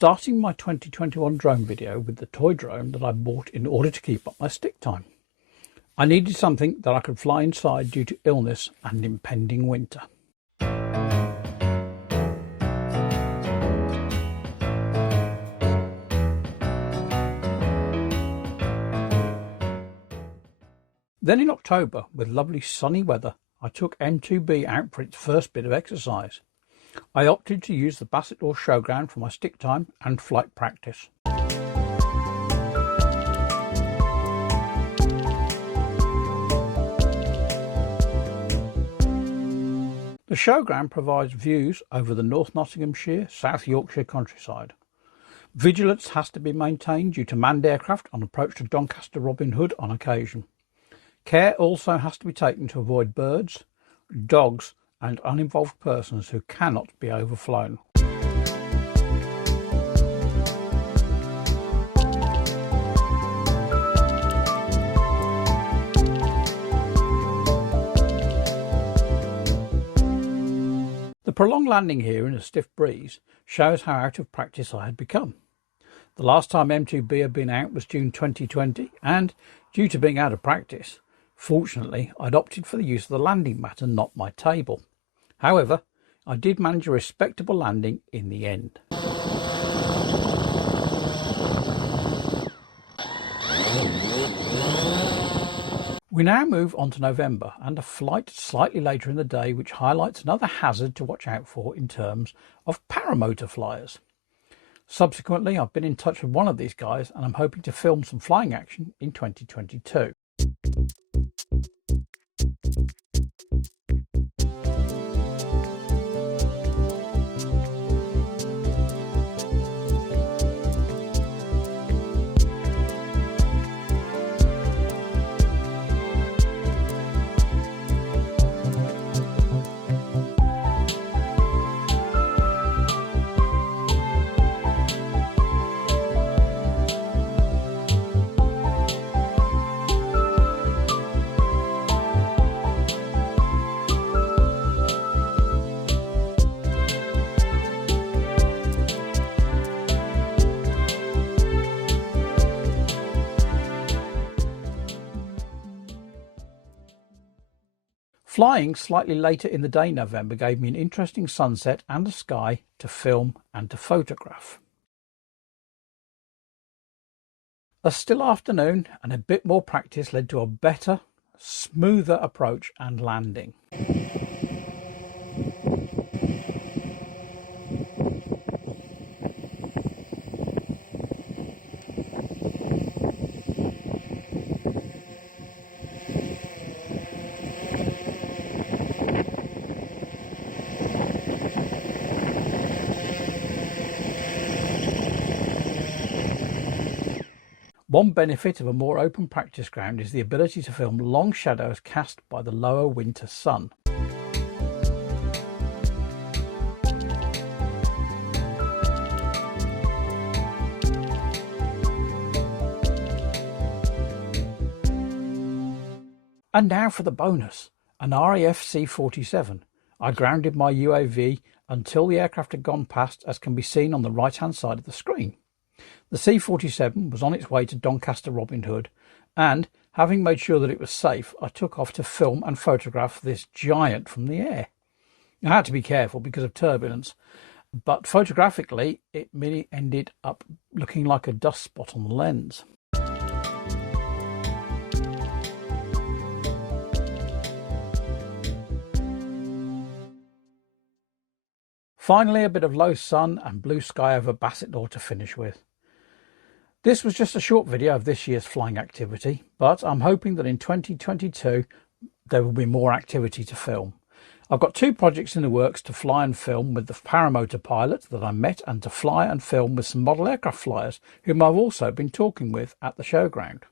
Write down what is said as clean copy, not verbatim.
starting my 2021 drone video with the toy drone that I bought in order to keep up my stick time. I needed something that I could fly inside due to illness and impending winter. Then in October, with lovely sunny weather, I took M2B out for its first bit of exercise. I opted to use the Bassetlaw Showground for my stick time and flight practice. The showground provides views over the North Nottinghamshire, South Yorkshire countryside. Vigilance has to be maintained due to manned aircraft on approach to Doncaster Robin Hood on occasion. Care also has to be taken to avoid birds, dogs and uninvolved persons who cannot be overflown. The prolonged landing here in a stiff breeze shows how out of practice I had become. The last time M2B had been out was June 2020 and, due to being out of practice, fortunately I'd opted for the use of the landing mat and not my table. However, I did manage a respectable landing in the end. We now move on to November and a flight slightly later in the day which highlights another hazard to watch out for in terms of paramotor flyers. Subsequently, I've been in touch with one of these guys and I'm hoping to film some flying action in 2022. Flying slightly later in the day November gave me an interesting sunset and a sky to film and to photograph. A still afternoon and a bit more practice led to a better, smoother approach and landing. One benefit of a more open practice ground is the ability to film long shadows cast by the lower winter sun. And now for the bonus, an RAF C-47. I grounded my UAV until the aircraft had gone past, as can be seen on the right hand side of the screen. The C-47 was on its way to Doncaster Robin Hood and, having made sure that it was safe, I took off to film and photograph this giant from the air. I had to be careful because of turbulence, but photographically it merely ended up looking like a dust spot on the lens. Finally, a bit of low sun and blue sky over Bassetlaw to finish with. This was just a short video of this year's flying activity, but I'm hoping that in 2022 there will be more activity to film. I've got two projects in the works to fly and film with the paramotor pilot that I met and to fly and film with some model aircraft flyers whom I've also been talking with at the showground.